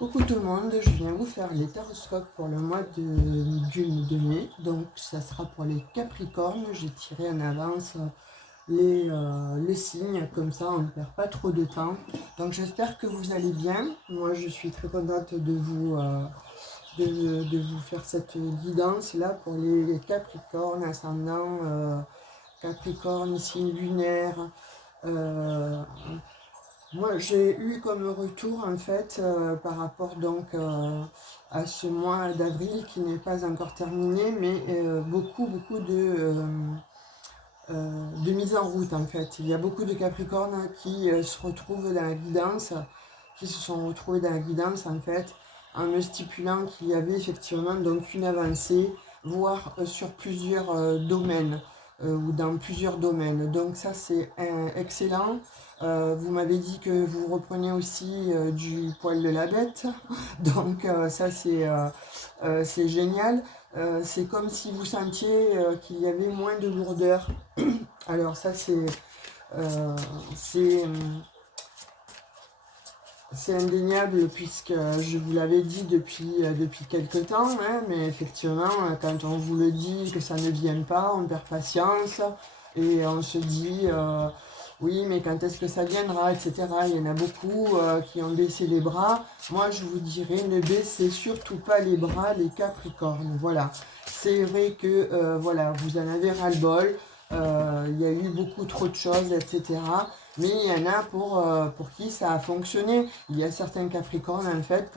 Coucou tout le monde, je viens vous faire les horoscopes pour le mois de mai. Donc ça sera pour les Capricornes. J'ai tiré en avance les signes, comme ça on ne perd pas trop de temps. Donc j'espère que vous allez bien. Moi je suis très contente de vous faire cette guidance là pour les Capricornes, ascendant Capricorne, signe lunaire. Euh, Moi, j'ai eu comme retour en fait par rapport à ce mois d'avril qui n'est pas encore terminé, mais beaucoup de mise en route en fait. Il y a beaucoup de Capricornes qui se retrouvent dans la guidance, qui se sont retrouvés dans la guidance en fait, en me stipulant qu'il y avait effectivement donc une avancée, voire sur plusieurs domaines ou dans plusieurs domaines. Donc ça c'est excellent. Vous m'avez dit que vous repreniez aussi du poil de la bête, donc ça c'est génial. C'est comme si vous sentiez qu'il y avait moins de lourdeur. Alors ça euh, c'est c'est indéniable puisque je vous l'avais dit depuis quelque temps, hein, mais effectivement quand on vous le dit que ça ne vient pas, on perd patience et on se dit oui mais quand est-ce que ça viendra, etc. Il y en a beaucoup qui ont baissé les bras. Moi je vous dirais ne baissez surtout pas les bras les Capricornes. Voilà, c'est vrai que voilà, vous en avez ras-le-bol, il y a eu beaucoup trop de choses, etc. Mais il y en a pour qui ça a fonctionné. Il y a certains Capricornes, en fait,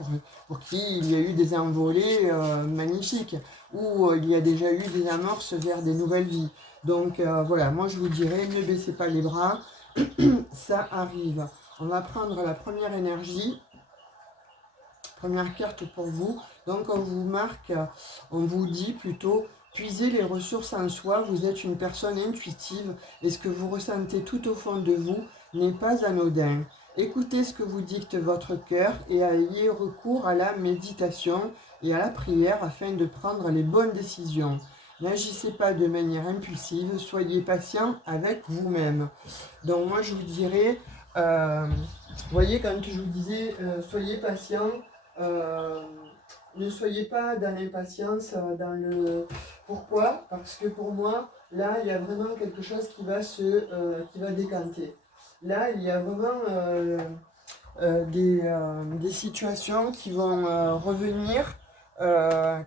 pour qui il y a eu des envolées magnifiques, où il y a déjà eu des amorces vers des nouvelles vies. Donc voilà, moi je vous dirais, ne baissez pas les bras, ça arrive. On va prendre la première énergie, première carte pour vous. Donc on vous marque, on vous dit plutôt, puisez les ressources en soi, vous êtes une personne intuitive et ce que vous ressentez tout au fond de vous n'est pas anodin. Écoutez ce que vous dicte votre cœur et ayez recours à la méditation et à la prière afin de prendre les bonnes décisions. N'agissez pas de manière impulsive, soyez patient avec vous-même. Donc moi je vous dirais, vous voyez quand je vous disais soyez patient, euh, ne soyez pas dans l'impatience, dans le... Pourquoi? Parce que pour moi, là, il y a vraiment quelque chose qui va décanter. Là, il y a vraiment des situations qui vont revenir, euh,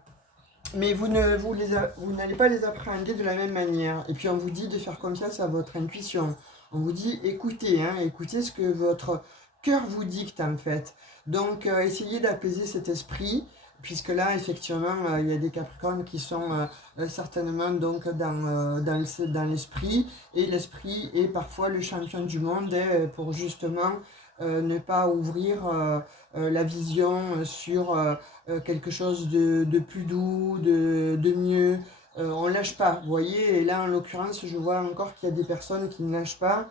mais vous n'allez pas les appréhender de la même manière. Et puis on vous dit de faire confiance à votre intuition. On vous dit écoutez, hein, écoutez ce que votre cœur vous dicte en fait. Donc essayez d'apaiser cet esprit, puisque là effectivement il y a des Capricornes qui sont certainement donc dans l'esprit, et l'esprit est parfois le champion du monde hein, pour justement ne pas ouvrir la vision sur quelque chose de plus doux, de mieux. On lâche pas, vous voyez, et là en l'occurrence je vois encore qu'il y a des personnes qui ne lâchent pas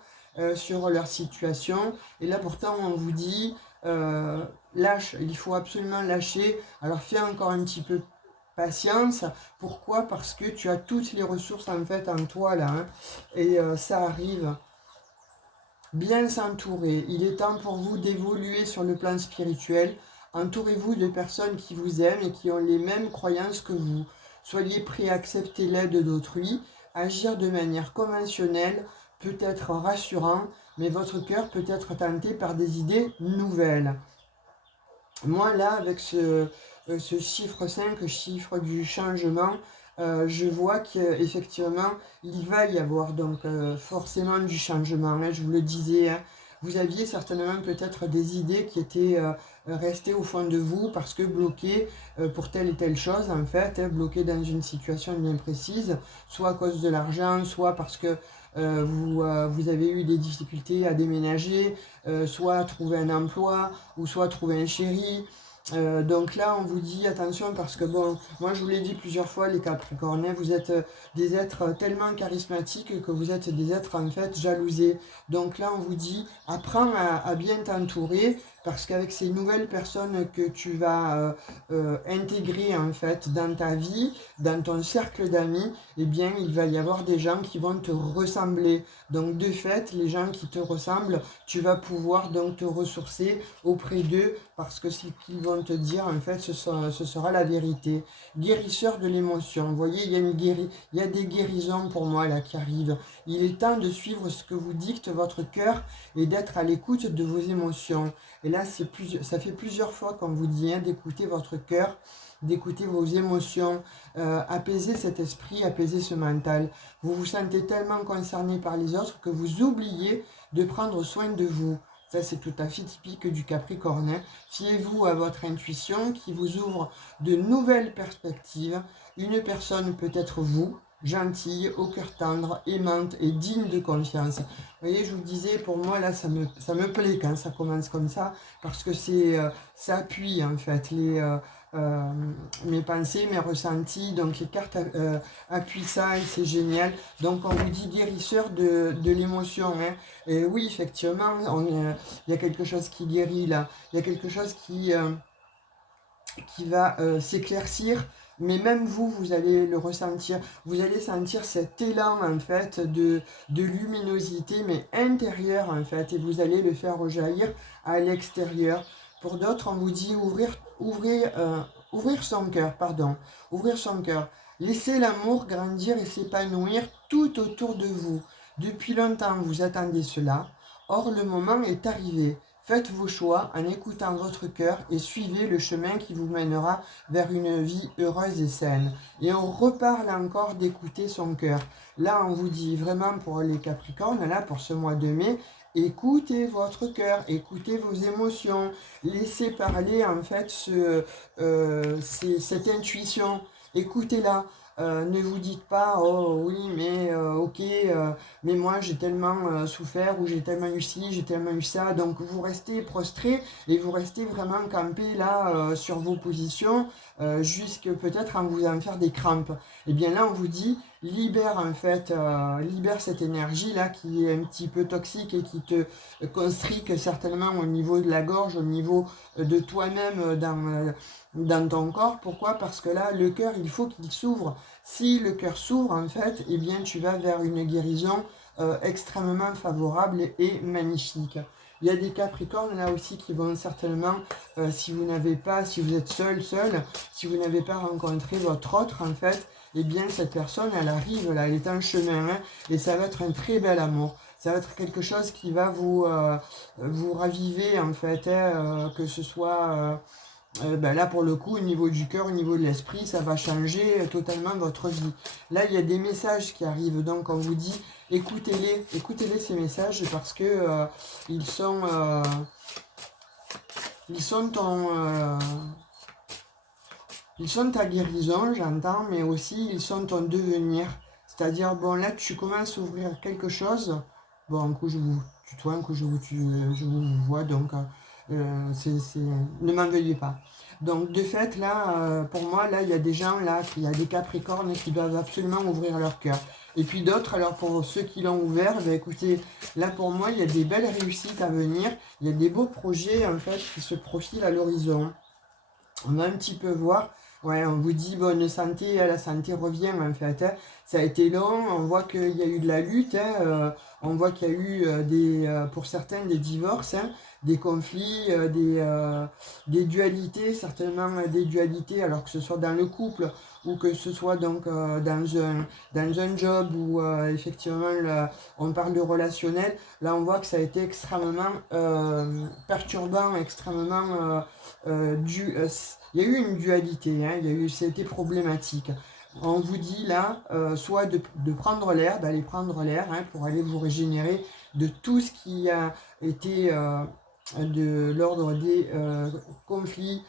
sur leur situation, et là pourtant on vous dit lâche, il faut absolument lâcher, alors fais encore un petit peu patience. Pourquoi? Parce que tu as toutes les ressources en fait en toi là, hein, et ça arrive. Bien s'entourer. Il est temps pour vous d'évoluer sur le plan spirituel. Entourez-vous de personnes qui vous aiment et qui ont les mêmes croyances que vous. Soyez prêts à accepter l'aide d'autrui. Agir de manière conventionnelle peut être rassurant, mais votre cœur peut être tenté par des idées nouvelles. Moi, là, avec ce chiffre 5, chiffre du changement, je vois qu'effectivement, il va y avoir donc forcément du changement. Hein, je vous le disais, hein. Vous aviez certainement peut-être des idées qui étaient restées au fond de vous parce que bloquées pour telle et telle chose, en fait, hein, bloquées dans une situation bien précise, soit à cause de l'argent, soit parce que vous avez eu des difficultés à déménager, soit à trouver un emploi, ou soit trouver un chéri. Donc là, on vous dit attention parce que bon, moi je vous l'ai dit plusieurs fois, les Capricornes, vous êtes des êtres tellement charismatiques que vous êtes des êtres en fait jalousés. Donc là, on vous dit apprends à bien t'entourer parce qu'avec ces nouvelles personnes que tu vas intégrer en fait dans ta vie, dans ton cercle d'amis, eh bien il va y avoir des gens qui vont te ressembler. Donc de fait, les gens qui te ressemblent, tu vas pouvoir donc te ressourcer auprès d'eux parce que ce qu'ils vont te dire en fait ce sera la vérité. Guérisseur de l'émotion, vous voyez, il y a des guérisons pour moi là qui arrivent. Il est temps de suivre ce que vous dicte votre cœur et d'être à l'écoute de vos émotions. Et là, ça fait plusieurs fois qu'on vous dit d'écouter votre cœur, d'écouter vos émotions, apaiser cet esprit, apaiser ce mental. Vous vous sentez tellement concerné par les autres que vous oubliez de prendre soin de vous. Ça, c'est tout à fait typique du Capricorne. Fiez-vous à votre intuition qui vous ouvre de nouvelles perspectives. Une personne peut être vous, gentille, au cœur tendre, aimante et digne de confiance. Vous voyez, je vous disais, pour moi, là, ça me plaît quand ça commence comme ça, parce que ça appuie, en fait, mes pensées, mes ressentis, donc les cartes appuient ça et c'est génial. Donc, on vous dit guérisseur de l'émotion, hein. Et oui, effectivement, il y a quelque chose qui guérit, là. Il y a quelque chose qui va s'éclaircir. Mais même vous, vous allez le ressentir. Vous allez sentir cet élan, en fait, de luminosité, mais intérieure, en fait. Et vous allez le faire rejaillir à l'extérieur. Pour d'autres, on vous dit ouvrir son cœur, pardon. Ouvrir son cœur. Laissez l'amour grandir et s'épanouir tout autour de vous. Depuis longtemps, vous attendez cela. Or, le moment est arrivé. Faites vos choix en écoutant votre cœur et suivez le chemin qui vous mènera vers une vie heureuse et saine. Et on reparle encore d'écouter son cœur. Là, on vous dit vraiment pour les Capricornes, là, pour ce mois de mai, écoutez votre cœur, écoutez vos émotions, laissez parler en fait cette intuition, écoutez-la. Ne vous dites pas, oh oui, mais ok, mais moi j'ai tellement souffert, ou j'ai tellement eu ci, j'ai tellement eu ça. Donc vous restez prostré et vous restez vraiment campé là sur vos positions, jusque peut-être en vous en faire des crampes. Et bien là on vous dit, libère en fait, libère cette énergie là qui est un petit peu toxique et qui te constricte certainement au niveau de la gorge, au niveau de toi-même dans ton corps. Pourquoi? Parce que là, le cœur, il faut qu'il s'ouvre. Si le cœur s'ouvre, en fait, eh bien, tu vas vers une guérison extrêmement favorable et magnifique. Il y a des Capricornes là aussi qui vont certainement, si vous êtes seul, si vous n'avez pas rencontré votre autre, en fait, eh bien, cette personne, elle arrive là, elle est en chemin, hein, et ça va être un très bel amour. Ça va être quelque chose qui va vous raviver, en fait, hein, que ce soit... là pour le coup au niveau du cœur, au niveau de l'esprit, ça va changer totalement votre vie. Là il y a des messages qui arrivent, donc on vous dit écoutez-les ces messages parce que ils sont ta guérison, j'entends, mais aussi ils sont ton devenir. C'est-à-dire bon là tu commences à ouvrir quelque chose. Bon un coup je vous tutoie, un coup je vous vois, donc ne m'en veuillez pas. Donc de fait là, pour moi là il y a des gens là, il y a des Capricornes qui doivent absolument ouvrir leur cœur. Et puis d'autres, alors pour ceux qui l'ont ouvert, ben écoutez, là pour moi il y a des belles réussites à venir, il y a des beaux projets en fait qui se profilent à l'horizon. On va un petit peu voir. Ouais, on vous dit bonne santé, la santé revient en fait, hein. Ça a été long, on voit qu'il y a eu de la lutte, hein, on voit qu'il y a eu pour certains des divorces, hein, des conflits, des dualités, certainement des dualités, alors que ce soit dans le couple ou que ce soit donc dans un job où effectivement on parle de relationnel. Là on voit que ça a été extrêmement perturbant, extrêmement il y a eu une dualité, hein, c'était problématique. On vous dit là, soit de prendre l'air, d'aller prendre l'air, hein, pour aller vous régénérer de tout ce qui a été de l'ordre des conflits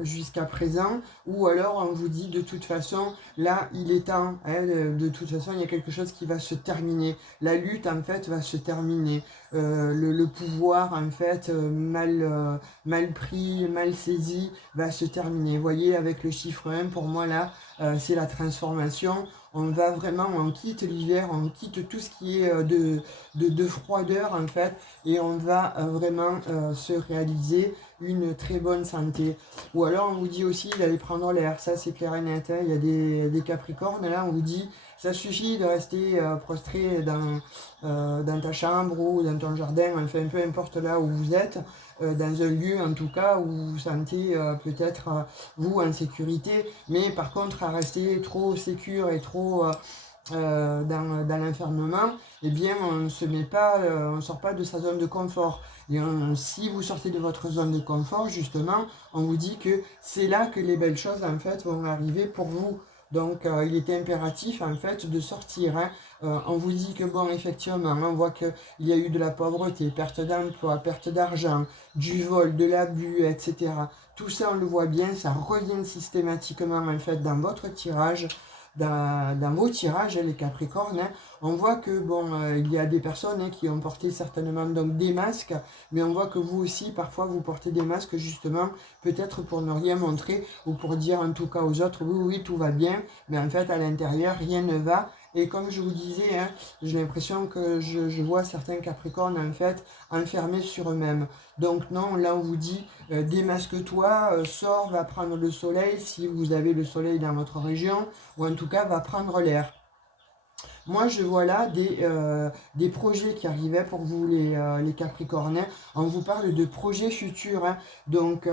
jusqu'à présent, ou alors on vous dit de toute façon, là il est temps, hein, de toute façon il y a quelque chose qui va se terminer. La lutte en fait va se terminer. le pouvoir en fait mal pris, mal saisi va se terminer. Vous voyez avec le chiffre 1 pour moi là c'est la transformation. On va vraiment, on quitte l'hiver, on quitte tout ce qui est de froideur en fait et on va vraiment se réaliser une très bonne santé. Ou alors on vous dit aussi d'aller prendre l'air, ça c'est clair et net, hein. Il y a des capricornes là, on vous dit ça suffit de rester prostré dans ta chambre ou dans ton jardin, enfin peu importe là où vous êtes, dans un lieu en tout cas où vous vous sentez peut-être vous en sécurité, mais par contre à rester trop sécure et trop dans l'enfermement, eh bien on sort pas de sa zone de confort. Et si vous sortez de votre zone de confort, justement, on vous dit que c'est là que les belles choses en fait vont arriver pour vous. Donc il est impératif en fait de sortir, hein. On vous dit que bon effectivement on voit qu'il y a eu de la pauvreté, perte d'emploi, perte d'argent, du vol, de l'abus, etc. Tout ça on le voit bien, ça revient systématiquement en fait dans votre tirage, dans vos tirages, les Capricornes, hein. On voit que bon, il y a des personnes qui ont porté certainement donc des masques, mais on voit que vous aussi, parfois, vous portez des masques justement, peut-être pour ne rien montrer ou pour dire en tout cas aux autres, oui, oui, tout va bien, mais en fait, à l'intérieur, rien ne va. Et comme je vous disais, hein, j'ai l'impression que je vois certains Capricornes en fait enfermés sur eux-mêmes. Donc non, là on vous dit démasque-toi, sors, va prendre le soleil si vous avez le soleil dans votre région, ou en tout cas va prendre l'air. Moi, je vois là des projets qui arrivaient pour vous, les Capricornes. On vous parle de projets futurs, hein. Donc,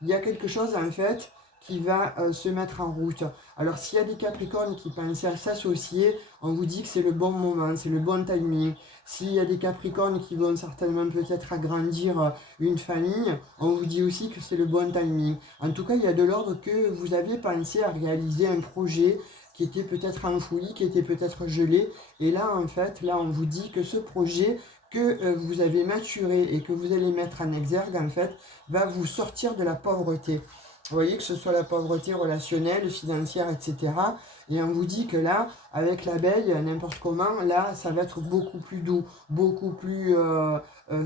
il y a quelque chose, en fait, qui va se mettre en route. Alors, s'il y a des Capricornes qui pensaient à s'associer, on vous dit que c'est le bon moment, c'est le bon timing. S'il y a des Capricornes qui vont certainement peut-être agrandir une famille, on vous dit aussi que c'est le bon timing. En tout cas, il y a de l'ordre que vous aviez pensé à réaliser un projet qui était peut-être enfoui, qui était peut-être gelé. Et là, en fait, là, on vous dit que ce projet que vous avez maturé et que vous allez mettre en exergue, en fait, va vous sortir de la pauvreté. Vous voyez, que ce soit la pauvreté relationnelle, financière, etc. Et on vous dit que là, avec l'abeille, n'importe comment, là, ça va être beaucoup plus doux, beaucoup plus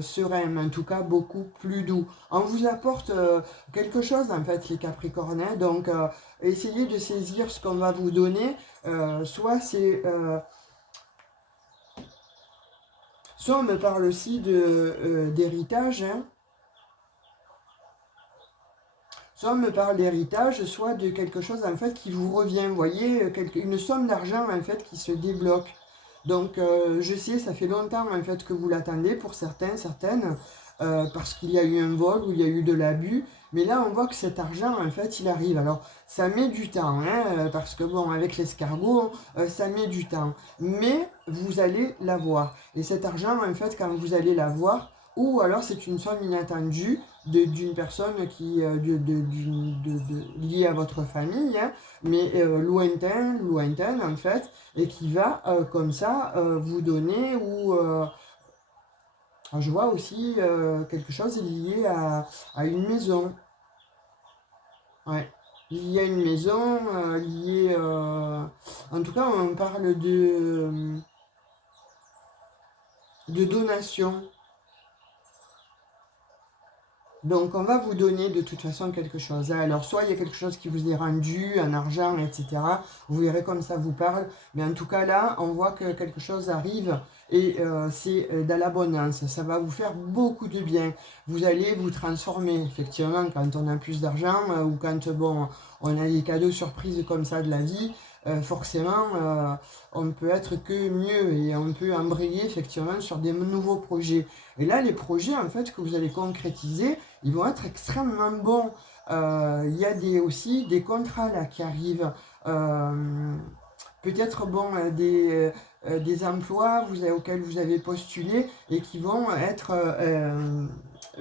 serein, mais en tout cas beaucoup plus doux. On vous apporte quelque chose, en fait, les Capricornes. Donc, essayez de saisir ce qu'on va vous donner. Soit c'est... soit on me parle aussi d'héritage, hein. Soit on me parle d'héritage, soit de quelque chose en fait qui vous revient, vous voyez, une somme d'argent en fait qui se débloque. Donc je sais, ça fait longtemps en fait que vous l'attendez pour certains, certaines, parce qu'il y a eu un vol ou il y a eu de l'abus, mais là on voit que cet argent en fait il arrive. Alors ça met du temps, hein, parce que bon avec l'escargot, ça met du temps, mais vous allez l'avoir. Et cet argent en fait quand vous allez l'avoir, ou alors c'est une somme inattendue d'une personne qui liée à votre famille, hein, mais lointaine en fait, et qui va comme ça vous donner ou je vois aussi quelque chose lié à une maison. Ouais. Lié à une maison, lié en tout cas on parle de donation. Donc on va vous donner de toute façon quelque chose, hein. Alors soit il y a quelque chose qui vous est rendu, en argent, etc. Vous verrez comme ça vous parle. Mais en tout cas là, on voit que quelque chose arrive et c'est dans l'abondance. Ça va vous faire beaucoup de bien. Vous allez vous transformer. Effectivement, quand on a plus d'argent ou quand bon, on a des cadeaux surprises comme ça de la vie, forcément on ne peut être que mieux et on peut embrayer effectivement sur des nouveaux projets. Et là, les projets en fait que vous allez concrétiser, ils vont être extrêmement bons. Il y a aussi des contrats là qui arrivent. Peut-être bon, des emplois auxquels vous avez postulé et qui vont être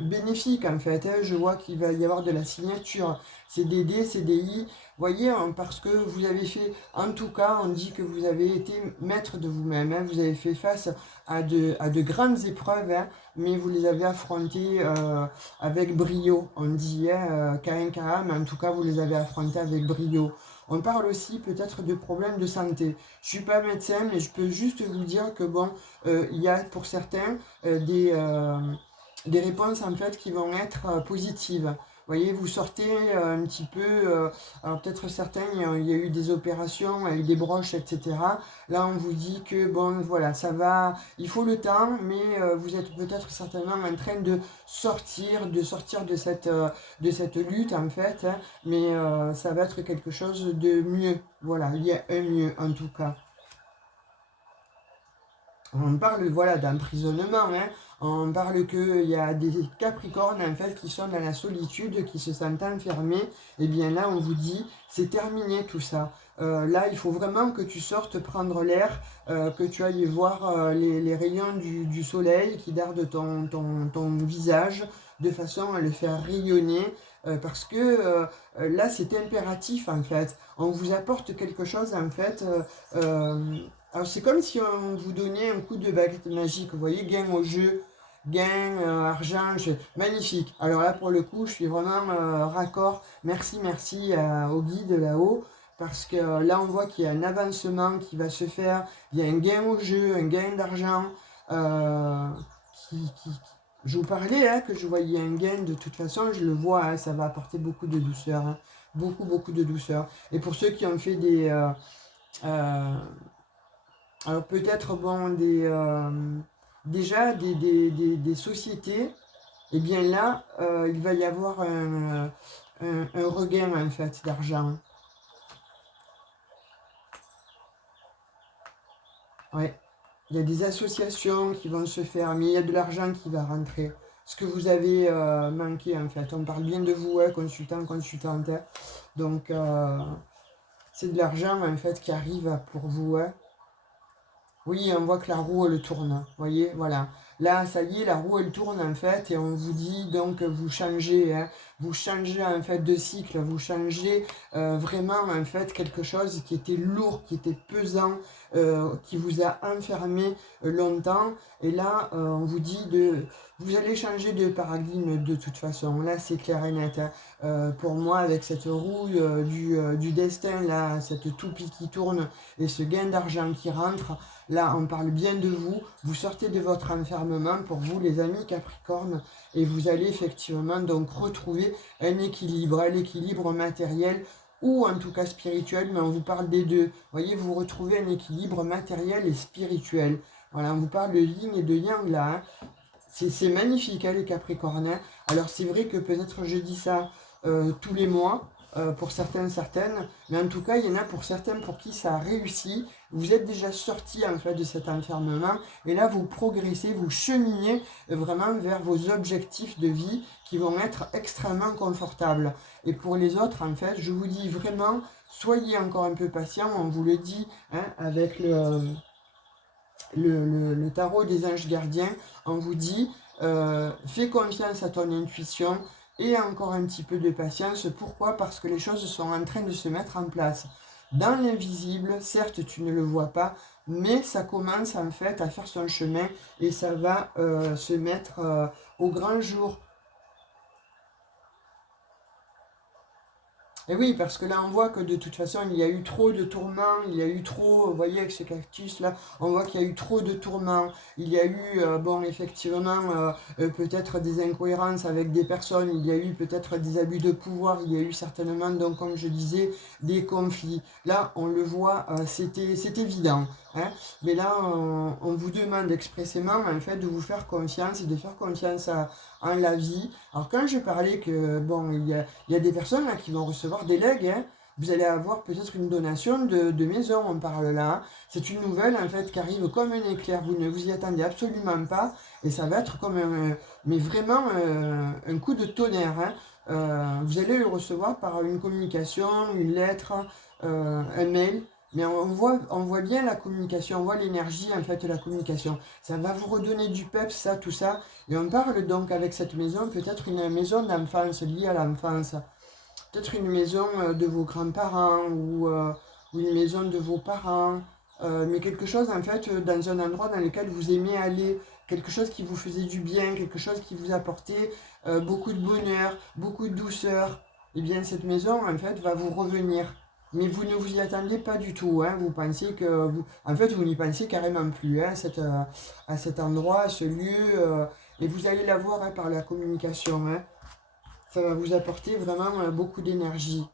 bénéfique en fait, hein. Je vois qu'il va y avoir de la signature, CDD, CDI, voyez, hein, parce que vous avez fait, en tout cas, on dit que vous avez été maître de vous-même, hein. Vous avez fait face à de grandes épreuves, hein, mais vous les avez affrontées avec brio. On dit K1, mais en tout cas, vous les avez affrontées avec brio. On parle aussi peut-être de problèmes de santé. Je suis pas médecin, mais je peux juste vous dire que bon, il y a pour certains des réponses en fait qui vont être positives. Vous voyez, vous sortez un petit peu, alors peut-être certains, il y a eu des opérations avec des broches, etc. Là, on vous dit que bon, voilà, ça va, il faut le temps, mais vous êtes peut-être certainement en train de sortir de cette lutte en fait, hein, mais ça va être quelque chose de mieux. Voilà, il y a un mieux en tout cas. On parle voilà d'emprisonnement, hein. On parle qu'il y a des capricornes en fait qui sont dans la solitude, qui se sentent enfermés. Et bien là, on vous dit, c'est terminé tout ça. Là, il faut vraiment que tu sortes prendre l'air, que tu ailles voir les rayons du soleil qui dardent ton visage de façon à le faire rayonner. Parce que là, c'est impératif en fait. On vous apporte quelque chose en fait. Alors c'est comme si on vous donnait un coup de baguette magique, vous voyez, gain au jeu, gain, argent, magnifique. Alors là pour le coup je suis vraiment raccord, merci, merci au guide là-haut, parce que là on voit qu'il y a un avancement qui va se faire, il y a un gain au jeu, un gain d'argent, euh, je vous parlais que je voyais un gain, de toute façon je le vois, hein, ça va apporter beaucoup de douceur, hein, beaucoup, beaucoup de douceur. Et pour ceux qui ont fait euh, alors peut-être bon déjà des sociétés, et bien là il va y avoir un regain en fait d'argent. Ouais. Il y a des associations qui vont se faire, mais il y a de l'argent qui va rentrer. Ce que vous avez manqué en fait. On parle bien de vous, hein, consultant, consultante, hein. Donc c'est de l'argent en fait qui arrive pour vous, hein. Oui, on voit que la roue elle tourne, vous voyez, voilà. Là, ça y est, la roue elle tourne en fait, et on vous dit donc vous changez, hein, vous changez en fait de cycle, vous changez vraiment en fait quelque chose qui était lourd, qui était pesant, qui vous a enfermé longtemps, et là on vous dit vous allez changer de paradigme de toute façon. Là, c'est clair et net, hein. Pour moi, avec cette roue du destin, là, cette toupie qui tourne et ce gain d'argent qui rentre. Là, on parle bien de vous. Vous sortez de votre enfermement pour vous, les amis Capricorne, et vous allez effectivement donc retrouver un l'équilibre matériel ou en tout cas spirituel, mais on vous parle des deux. Vous voyez, vous retrouvez un équilibre matériel et spirituel. Voilà, on vous parle de yin et de yang là, hein. C'est magnifique, hein, les Capricornes. Alors c'est vrai que peut-être je dis ça tous les mois, pour certaines, certaines, mais en tout cas, il y en a pour certains pour qui ça a réussi. Vous êtes déjà sorti en fait de cet enfermement, et là vous progressez, vous cheminez vraiment vers vos objectifs de vie qui vont être extrêmement confortables. Et pour les autres, en fait, je vous dis vraiment, soyez encore un peu patient, on vous le dit, hein, avec le tarot des anges gardiens, on vous dit, fais confiance à ton intuition et encore un petit peu de patience. Pourquoi? Parce que les choses sont en train de se mettre en place. Dans l'invisible, certes tu ne le vois pas, mais ça commence en fait à faire son chemin, et ça va se mettre au grand jour. Et oui, parce que là, on voit que de toute façon, il y a eu trop de tourments, il y a eu trop, vous voyez, avec ce cactus-là, on voit qu'il y a eu trop de tourments. Il y a eu, bon, effectivement, peut-être des incohérences avec des personnes, il y a eu peut-être des abus de pouvoir, il y a eu certainement, donc, comme je disais, des conflits. Là, on le voit, c'est évident, hein. Mais là, on vous demande expressément, en fait, de vous faire confiance et de faire confiance en la vie. Alors, quand je parlais que, bon, il y a des personnes là, qui vont recevoir des legs, hein. Vous allez avoir peut-être une donation de maison, on parle là, hein. C'est une nouvelle en fait qui arrive comme un éclair, vous ne vous y attendez absolument pas, et ça va être comme mais vraiment un coup de tonnerre, hein. Vous allez le recevoir par une communication, une lettre, un mail. Mais on voit bien la communication, on voit l'énergie en fait de la communication. Ça va vous redonner du peps, ça, tout ça. Et on parle donc avec cette maison, peut-être une maison d'enfance liée à l'enfance. Peut-être une maison de vos grands-parents ou une maison de vos parents. Mais quelque chose en fait dans un endroit dans lequel vous aimez aller. Quelque chose qui vous faisait du bien, quelque chose qui vous apportait beaucoup de bonheur, beaucoup de douceur. Eh bien cette maison en fait va vous revenir. Mais vous ne vous y attendez pas du tout, hein. Vous pensez que vous... En fait, vous n'y pensez carrément plus, hein, à cet endroit, à ce lieu. Et vous allez la voir hein, par la communication, hein. Ça va vous apporter vraiment beaucoup d'énergie.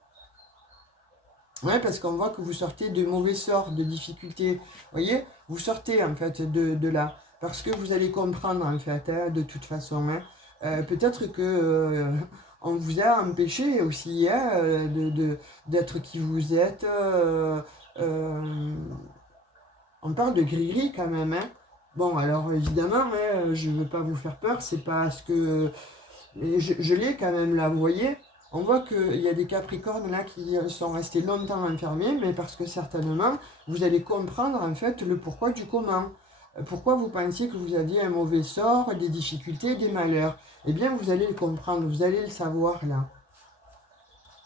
Ouais, parce qu'on voit que vous sortez de mauvais sorts, de difficultés. Vous voyez, vous sortez en fait de là. Parce que vous allez comprendre en fait, hein, de toute façon, hein. Peut-être que on vous a empêché aussi hein, d'être qui vous êtes. On parle de gris-gris quand même. Hein. Bon, alors évidemment, hein, je ne veux pas vous faire peur, c'est parce que mais je l'ai quand même là, vous voyez. On voit qu'il y a des capricornes là qui sont restés longtemps enfermés, mais parce que certainement, vous allez comprendre en fait le pourquoi du comment. Pourquoi vous pensiez que vous aviez un mauvais sort, des difficultés, des malheurs. Eh bien, vous allez le comprendre, vous allez le savoir là.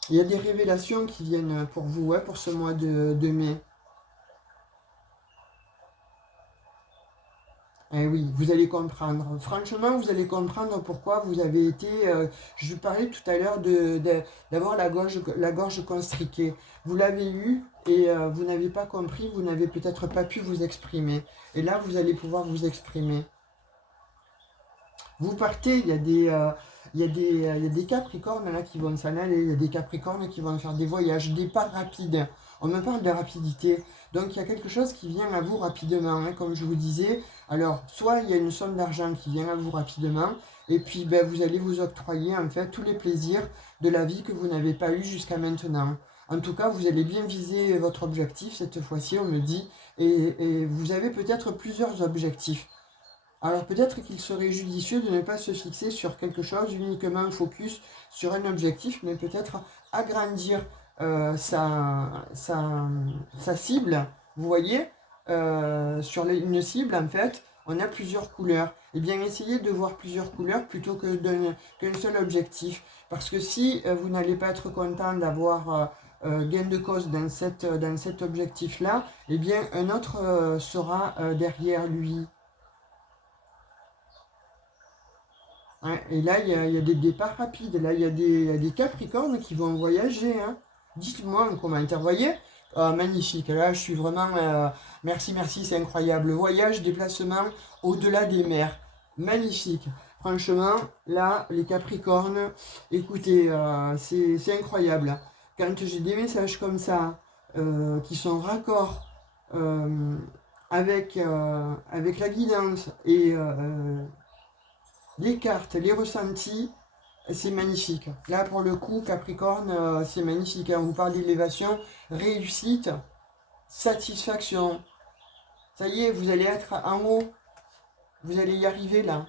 Il y a des révélations qui viennent pour vous, hein, pour ce mois de mai. Eh oui, vous allez comprendre. Franchement, vous allez comprendre pourquoi vous avez été... je vous parlais tout à l'heure d'avoir la gorge constriquée. Vous l'avez eu et vous n'avez pas compris, vous n'avez peut-être pas pu vous exprimer. Et là, vous allez pouvoir vous exprimer. Vous partez, il y a des capricornes là qui vont s'en aller, il y a des capricornes qui vont faire des voyages, des pas rapides. On me parle de rapidité. Donc il y a quelque chose qui vient à vous rapidement, hein, comme je vous disais. Alors, soit il y a une somme d'argent qui vient à vous rapidement, et puis ben, vous allez vous octroyer en fait tous les plaisirs de la vie que vous n'avez pas eu jusqu'à maintenant. En tout cas, vous allez bien viser votre objectif cette fois-ci, on me dit, et vous avez peut-être plusieurs objectifs. Alors peut-être qu'il serait judicieux de ne pas se fixer sur quelque chose, uniquement focus sur un objectif, mais peut-être agrandir sa cible. Vous voyez, sur une cible, en fait, on a plusieurs couleurs. Eh bien, essayez de voir plusieurs couleurs plutôt que qu'un seul objectif. Parce que si vous n'allez pas être content d'avoir gain de cause dans cet objectif-là, eh bien, un autre sera derrière lui. Ouais, et là, il y a des départs rapides. Là, il y a des capricornes qui vont voyager. Hein. Dites-moi en commentaire. Vous voyez? Ah, magnifique. Là, je suis vraiment... merci, merci, c'est incroyable. Voyage, déplacement au-delà des mers. Magnifique. Franchement, là, les capricornes, écoutez, c'est incroyable. Quand j'ai des messages comme ça, qui sont raccords euh, avec la guidance et les cartes, les ressentis, c'est magnifique. Là, pour le coup, Capricorne, c'est magnifique. Hein. On vous parle d'élévation, réussite, satisfaction. Ça y est, vous allez être en haut. Vous allez y arriver là.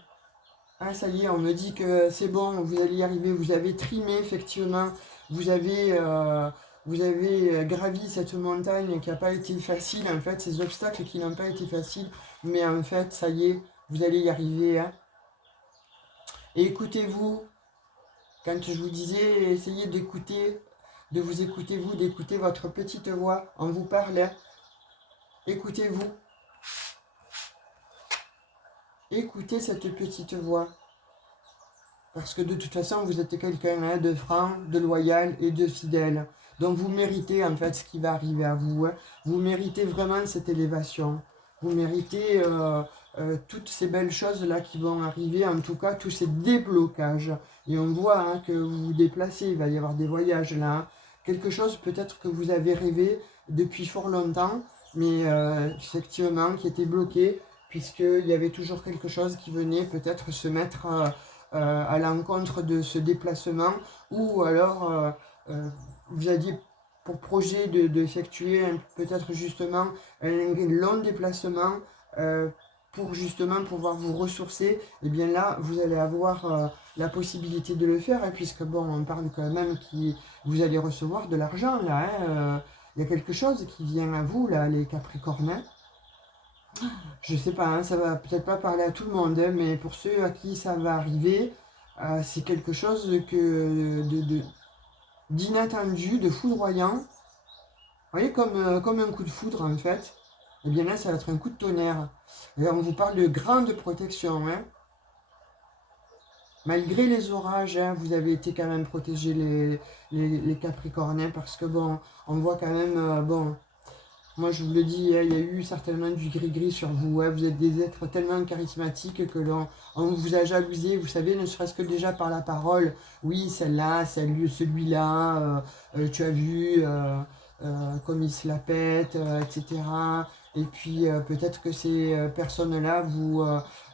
Ah, ça y est, on me dit que c'est bon, vous allez y arriver. Vous avez trimé, effectivement. Vous avez gravi cette montagne qui n'a pas été facile. En fait, ces obstacles qui n'ont pas été faciles. Mais en fait, ça y est, vous allez y arriver. Hein. Et écoutez-vous, quand je vous disais, essayez d'écouter, de vous écouter vous, d'écouter votre petite voix, on vous parle. Écoutez-vous, écoutez cette petite voix. Parce que de toute façon, vous êtes quelqu'un hein, de franc, de loyal et de fidèle. Donc vous méritez en fait ce qui va arriver à vous. Hein. Vous méritez vraiment cette élévation. Vous méritez toutes ces belles choses-là qui vont arriver, en tout cas tous ces déblocages. Et on voit hein, que vous vous déplacez, il va y avoir des voyages là. Hein. Quelque chose peut-être que vous avez rêvé depuis fort longtemps, mais effectivement qui était bloqué, puisqu'il y avait toujours quelque chose qui venait peut-être se mettre... à l'encontre de ce déplacement, ou alors vous aviez pour projet d'effectuer peut-être justement un long déplacement pour justement pouvoir vous ressourcer, et bien là vous allez avoir la possibilité de le faire, hein, puisque bon on parle quand même que vous allez recevoir de l'argent là, hein, il y a quelque chose qui vient à vous, là, les Capricornes. Je sais pas, hein, ça va peut-être pas parler à tout le monde, hein, mais pour ceux à qui ça va arriver, c'est quelque chose d'inattendu, de foudroyant. Vous voyez, comme un coup de foudre en fait. Et bien là, ça va être un coup de tonnerre. Et on vous parle de grande protection. Hein. Malgré les orages, hein, vous avez été quand même protégés les Capricornes, hein, parce que bon, on voit quand même, bon, moi je vous le dis, hein, il y a eu certainement du gris-gris sur vous. Hein, vous êtes des êtres tellement charismatiques que on vous a jalousé, vous savez, ne serait-ce que déjà par la parole. Oui, celle-là, celui-là, tu as vu comme il se la pète, etc. Et puis peut-être que ces personnes-là,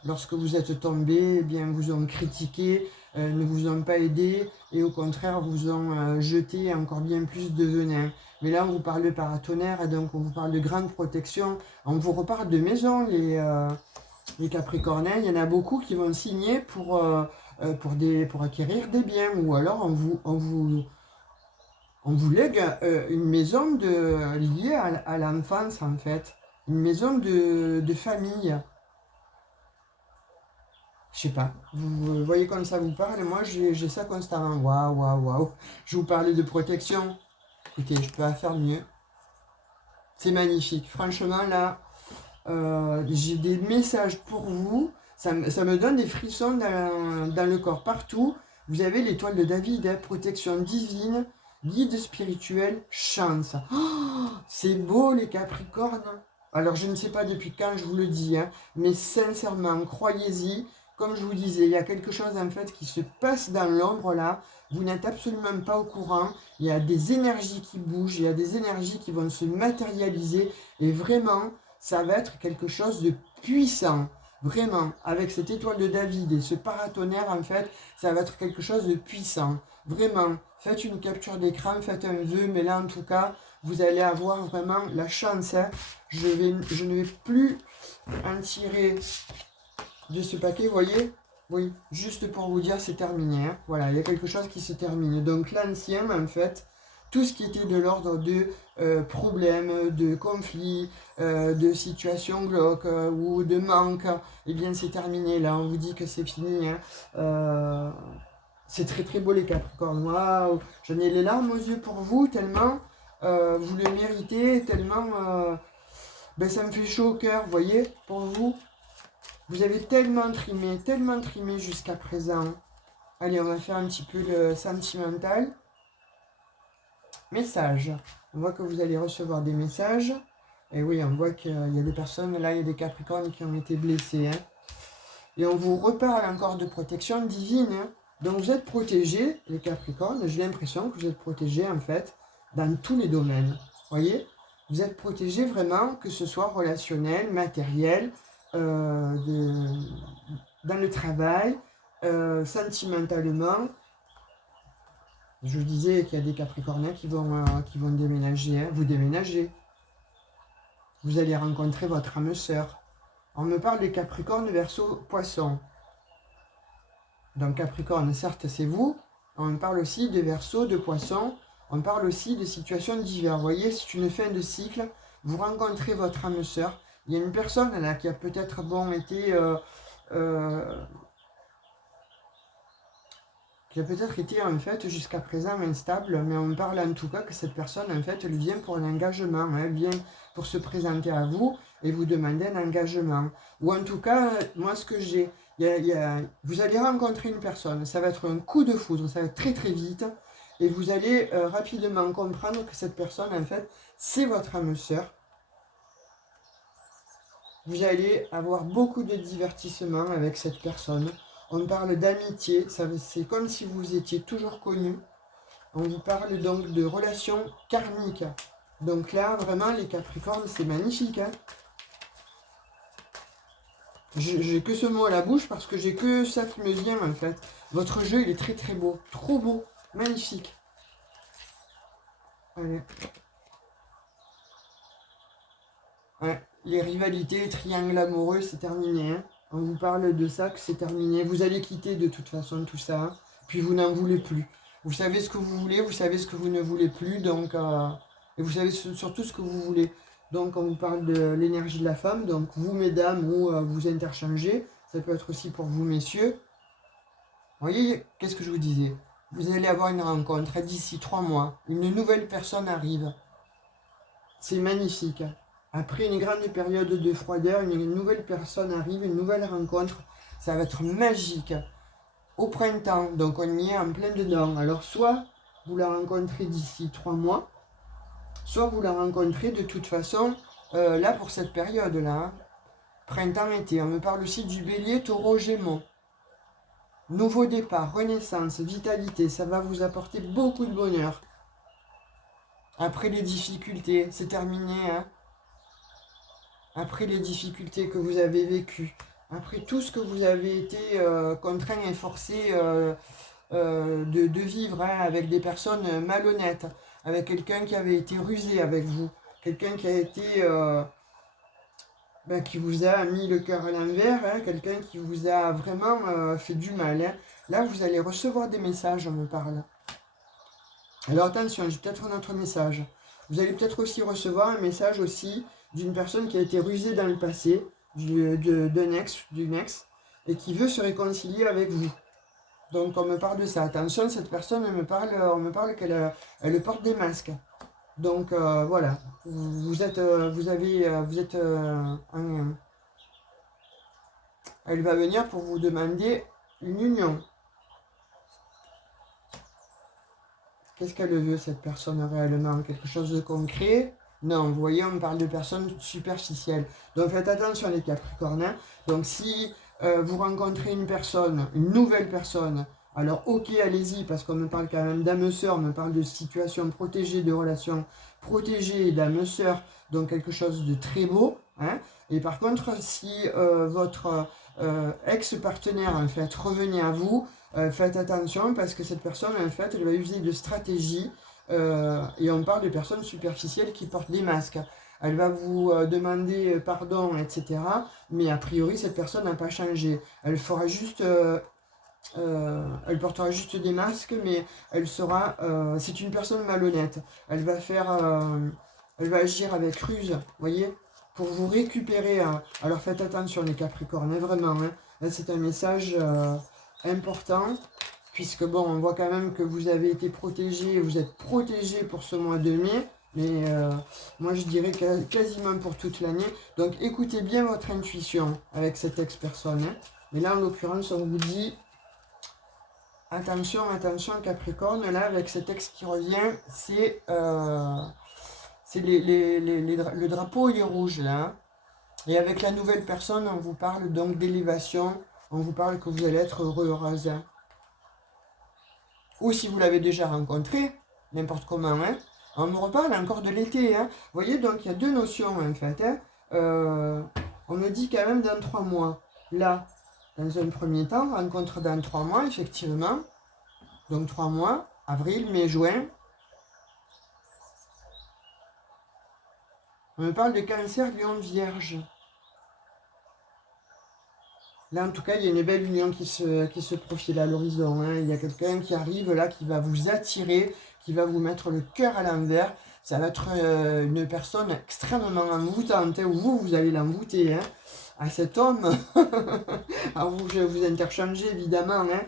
lorsque vous êtes tombé, eh bien, vous ont critiqué, ne vous ont pas aidé et au contraire vous ont jeté encore bien plus de venin. Mais là, on vous parle de paratonnerre, et donc on vous parle de grande protection. On vous reparle de maison, les Capricornes. Il y en a beaucoup qui vont signer pour acquérir des biens. Ou alors, on vous lègue une maison liée à l'enfance, en fait. Une maison de famille. Je sais pas. Vous voyez comme ça vous parle. Moi, j'ai ça constamment. Waouh, waouh, waouh. Je vous parlais de protection. Écoutez, je peux pas faire mieux. C'est magnifique. Franchement, là, j'ai des messages pour vous. Ça me donne des frissons dans le corps. Partout, vous avez l'étoile de David, hein, protection divine, guide spirituel, chance. Oh, c'est beau, les Capricornes. Alors, je ne sais pas depuis quand je vous le dis, hein, mais sincèrement, croyez-y. Comme je vous disais, il y a quelque chose en fait qui se passe dans l'ombre là. Vous n'êtes absolument pas au courant. Il y a des énergies qui bougent, il y a des énergies qui vont se matérialiser. Et vraiment, ça va être quelque chose de puissant. Vraiment, avec cette étoile de David et ce paratonnerre, en fait, ça va être quelque chose de puissant. Vraiment, faites une capture d'écran, faites un vœu, mais là, en tout cas, vous allez avoir vraiment la chance. Hein. Je ne vais plus en tirer de ce paquet, vous voyez? Oui, juste pour vous dire, c'est terminé. Hein. Voilà, il y a quelque chose qui se termine. Donc l'ancien, en fait, tout ce qui était de l'ordre de problèmes, de conflits, de situations glauques ou de manque, eh bien c'est terminé. Là, on vous dit que c'est fini. Hein. C'est très très beau les Capricornes. Waouh, j'en ai les larmes aux yeux pour vous, tellement vous le méritez, tellement ben, ça me fait chaud au cœur, vous voyez, pour vous. Vous avez tellement trimé jusqu'à présent. Allez, on va faire un petit peu le sentimental. Message. On voit que vous allez recevoir des messages. Et oui, on voit qu'il y a des personnes, là, il y a des Capricornes qui ont été blessés. Hein. Et on vous reparle encore de protection divine. Hein. Donc vous êtes protégés, les Capricornes. J'ai l'impression que vous êtes protégés, en fait, dans tous les domaines. Vous voyez? Vous êtes protégés vraiment, que ce soit relationnel, matériel, dans le travail, sentimentalement. Je disais qu'il y a des Capricorniens qui vont déménager. Hein. Vous déménagez. Vous allez rencontrer votre âme sœur. On me parle des Capricornes, Verseau, Poisson. Donc Capricorne, certes, c'est vous. On me parle aussi de Verseau, de Poisson. On parle aussi de situations diverses. Vous voyez, c'est une fin de cycle. Vous rencontrez votre âme sœur. Il y a une personne là qui a peut-être été en fait jusqu'à présent instable, mais on me parle en tout cas que cette personne en fait elle vient pour un engagement, hein, elle vient pour se présenter à vous et vous demander un engagement. Ou en tout cas, moi ce que j'ai, vous allez rencontrer une personne, ça va être un coup de foudre, ça va être très très vite, et vous allez rapidement comprendre que cette personne en fait c'est votre âme sœur. Vous allez avoir beaucoup de divertissement avec cette personne. On parle d'amitié, c'est comme si vous étiez toujours connus. On vous parle donc de relations karmiques. Donc là, vraiment, les Capricornes, c'est magnifique. Hein. J'ai que ce mot à la bouche parce que j'ai que ça qui me vient en fait. Votre jeu, il est très très beau. Trop beau. Magnifique. Allez. Ouais. Les rivalités, les triangles amoureux, c'est terminé. Hein. On vous parle de ça, que c'est terminé. Vous allez quitter de toute façon tout ça. Hein. Puis vous n'en voulez plus. Vous savez ce que vous voulez, vous savez ce que vous ne voulez plus. Donc, Et vous savez surtout ce que vous voulez. Donc, on vous parle de l'énergie de la femme. Donc, vous, mesdames, ou vous interchangez. Ça peut être aussi pour vous, messieurs. Vous voyez, qu'est-ce que je vous disais? Vous allez avoir une rencontre d'ici 3 mois. Une nouvelle personne arrive. C'est magnifique. Après une grande période de froideur, une nouvelle personne arrive, une nouvelle rencontre. Ça va être magique. Au printemps, donc on y est en plein dedans. Alors soit vous la rencontrez d'ici 3 mois, soit vous la rencontrez de toute façon là pour cette période-là. Hein. Printemps-été. On me parle aussi du bélier, taureau, gémeaux. Nouveau départ, renaissance, vitalité. Ça va vous apporter beaucoup de bonheur. Après les difficultés, c'est terminé. Hein. Après les difficultés que vous avez vécues. Après tout ce que vous avez été contraint et forcé de vivre hein, avec des personnes malhonnêtes, avec quelqu'un qui avait été rusé avec vous, quelqu'un qui a été qui vous a mis le cœur à l'envers, hein, quelqu'un qui vous a vraiment fait du mal. Hein. Là, vous allez recevoir des messages, on me parle. Alors attention, j'ai peut-être un autre message. Vous allez peut-être aussi recevoir un message aussi d'une personne qui a été rusée dans le passé, d'une ex, et qui veut se réconcilier avec vous. Donc on me parle de ça. Attention, cette personne on me parle qu'elle elle porte des masques. Donc voilà, elle va venir pour vous demander une union. Qu'est-ce qu'elle veut cette personne réellement? Quelque chose de concret? Non, vous voyez, on me parle de personnes superficielles. Donc faites attention les Capricornes. Hein. Donc si vous rencontrez une personne, une nouvelle personne, alors ok, allez-y, parce qu'on me parle quand même d'âme sœur, on me parle de situation protégée, de relations protégées d'âme sœur, donc quelque chose de très beau. Hein. Et par contre, si votre ex-partenaire en fait revenait à vous, faites attention parce que cette personne en fait elle va user de stratégie et on parle de personnes superficielles qui portent des masques. Elle va vous demander pardon, etc. Mais a priori cette personne n'a pas changé. Elle fera juste elle portera juste des masques, mais elle sera. C'est une personne malhonnête. Elle va faire. Elle va agir avec ruse, vous voyez, pour vous récupérer. Alors faites attention les Capricornes, hein, vraiment. Hein. Là c'est un message important, puisque bon, on voit quand même que vous avez été protégé, vous êtes protégé pour ce mois de mai. Mais moi je dirais quasiment pour toute l'année. Donc écoutez bien votre intuition avec cette ex-personne. Hein. Mais là en l'occurrence on vous dit attention, attention Capricorne, là avec cet ex qui revient, c'est le drapeau il est rouge là. Hein. Et avec la nouvelle personne, on vous parle donc d'élévation, on vous parle que vous allez être heureuse. Hein. Ou si vous l'avez déjà rencontré, n'importe comment, hein, on me reparle encore de l'été. Hein. Vous voyez, donc il y a deux notions en fait. Hein. On me dit quand même dans 3 mois. Là, dans un premier temps, rencontre dans 3 mois, effectivement. Donc 3 mois, avril, mai, juin. On me parle de cancer, lion, vierge. Là, en tout cas, il y a une belle union qui se profile à l'horizon. Hein. Il y a quelqu'un qui arrive là, qui va vous attirer, qui va vous mettre le cœur à l'envers. Ça va être une personne extrêmement envoûtante, hein, où vous allez l'envoûter. Hein, à cet homme. Alors je vais vous interchanger, évidemment. Hein.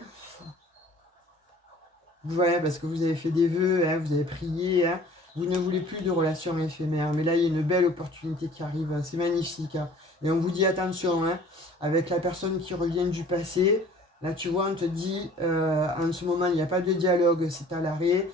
Ouais, parce que vous avez fait des vœux, hein, vous avez prié. Hein. Vous ne voulez plus de relations éphémères. Mais là, il y a une belle opportunité qui arrive. Hein. C'est magnifique. Hein. Et on vous dit attention, hein, avec la personne qui revient du passé. Là, tu vois, on te dit, en ce moment, il n'y a pas de dialogue, c'est à l'arrêt.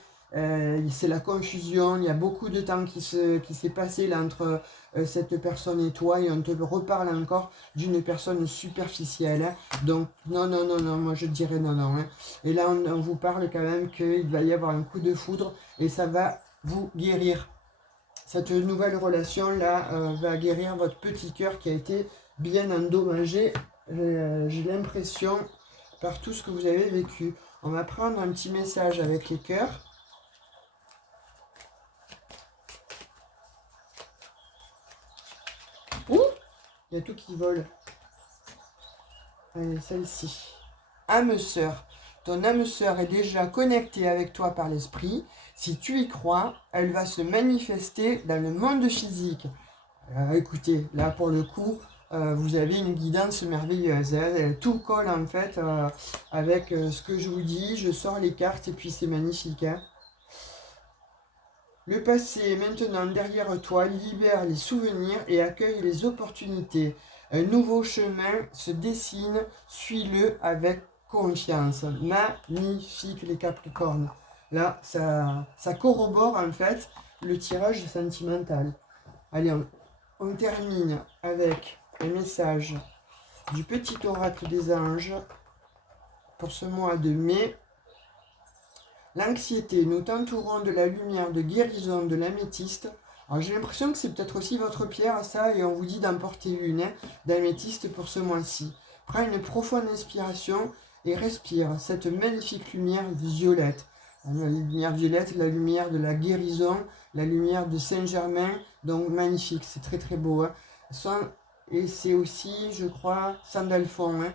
C'est la confusion. Il y a beaucoup de temps qui s'est passé là, entre cette personne et toi. Et on te reparle encore d'une personne superficielle. Hein. Donc, non, non, non, non, moi je dirais non, non. Hein. Et là, on vous parle quand même qu'il va y avoir un coup de foudre et ça va vous guérir. Cette nouvelle relation-là va guérir votre petit cœur qui a été bien endommagé, j'ai l'impression, par tout ce que vous avez vécu. On va prendre un petit message avec les cœurs. Ouh, il y a tout qui vole. Allez, celle-ci. Âme sœur. ton âme sœur est déjà connectée avec toi par l'esprit. Si tu y crois, elle va se manifester dans le monde physique. Écoutez, là pour le coup, vous avez une guidance merveilleuse. Hein. Tout colle en fait avec ce que je vous dis. Je sors les cartes et puis c'est magnifique. Hein. Le passé est maintenant derrière toi, libère les souvenirs et accueille les opportunités. Un nouveau chemin se dessine, suis-le avec confiance. Magnifique les Capricornes. Là, ça corrobore en fait le tirage sentimental. Allez, on termine avec un message du petit oracle des anges pour ce mois de mai. L'anxiété, nous t'entourons de la lumière de guérison de l'améthyste. Alors j'ai l'impression que c'est peut-être aussi votre pierre, ça, et on vous dit d'en porter une, hein, d'améthyste pour ce mois-ci. Prends une profonde inspiration et respire cette magnifique lumière violette. La lumière violette, la lumière de la guérison, la lumière de Saint-Germain, donc magnifique, c'est très très beau. Hein. Et c'est aussi, je crois, Sandalphon. Hein.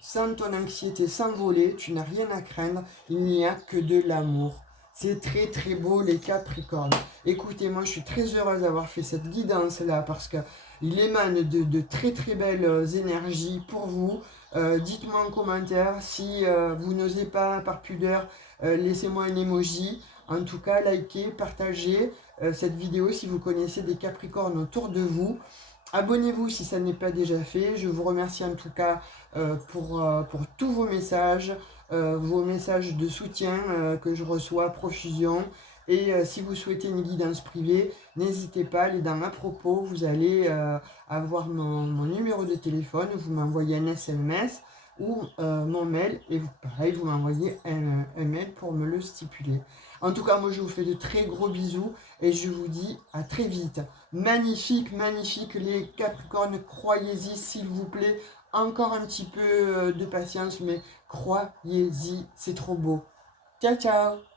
Sans ton anxiété s'envoler, tu n'as rien à craindre, il n'y a que de l'amour. C'est très très beau les Capricornes. Écoutez, moi je suis très heureuse d'avoir fait cette guidance-là parce qu'il émane de très très belles énergies pour vous. Dites-moi en commentaire si vous n'osez pas par pudeur, laissez-moi un emoji. En tout cas, likez, partagez cette vidéo si vous connaissez des Capricornes autour de vous. Abonnez-vous si ça n'est pas déjà fait. Je vous remercie en tout cas pour tous vos messages de soutien que je reçois à profusion. Et si vous souhaitez une guidance privée, n'hésitez pas, elle est dans à propos. Vous allez avoir mon numéro de téléphone, vous m'envoyez un SMS ou mon mail. Et pareil, vous m'envoyez un mail pour me le stipuler. En tout cas, moi je vous fais de très gros bisous et je vous dis à très vite. Magnifique, magnifique les Capricornes, croyez-y s'il vous plaît. Encore un petit peu de patience, mais croyez-y, c'est trop beau. Ciao, ciao!